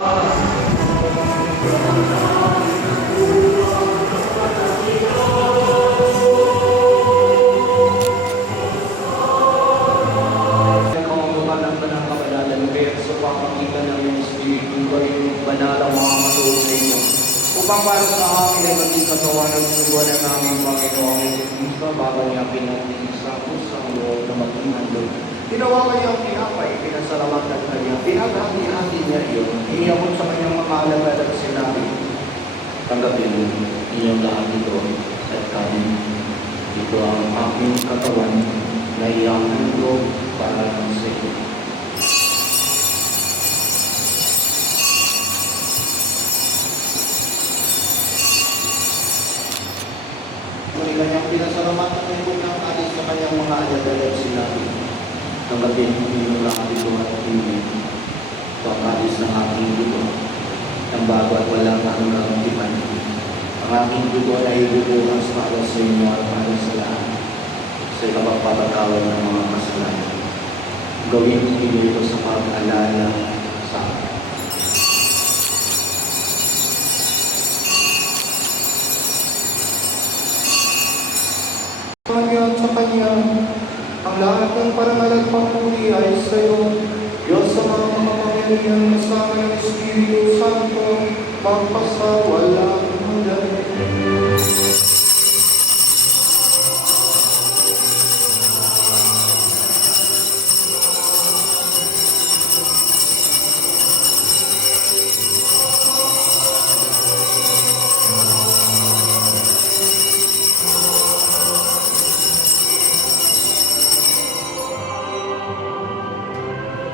Upang para sa amin ay maging katawan ng suwa ng aming Panginoong Kristo bago niya pinag-iisa ko sa loob na maging handog. Ginawa kanya ang tinapay, pinasalamatan kanya, pinaghati-hati niya iyon, iniyabot sa kanyang mga alagad at sinabi, tanggapin mo inyong lahat ito at kanin. Ito ang aking katawan na iyakan ko para sa iyo. Kanyang pinasalamatan ng bukang atin sa kanyang mga alagad at sinabi, tanggapin mo inyong lahat ito at hindi. Ito ang alis ng aking dugo, ng bago at walang kaunang-tipan. Ang aking dugo ay ibubuhas para sa inyo at para sa lahat, sa ikapagpapatawad ng mga kasalanan. Gawin ninyo ito sa pag-alala sa akin. Sa Kanya, ang lahat ng parangal at papuri ay sa iyo, Diyos sa mga makapangyarihan kasama ng Espiritu Santo, magpasawalang hanggan.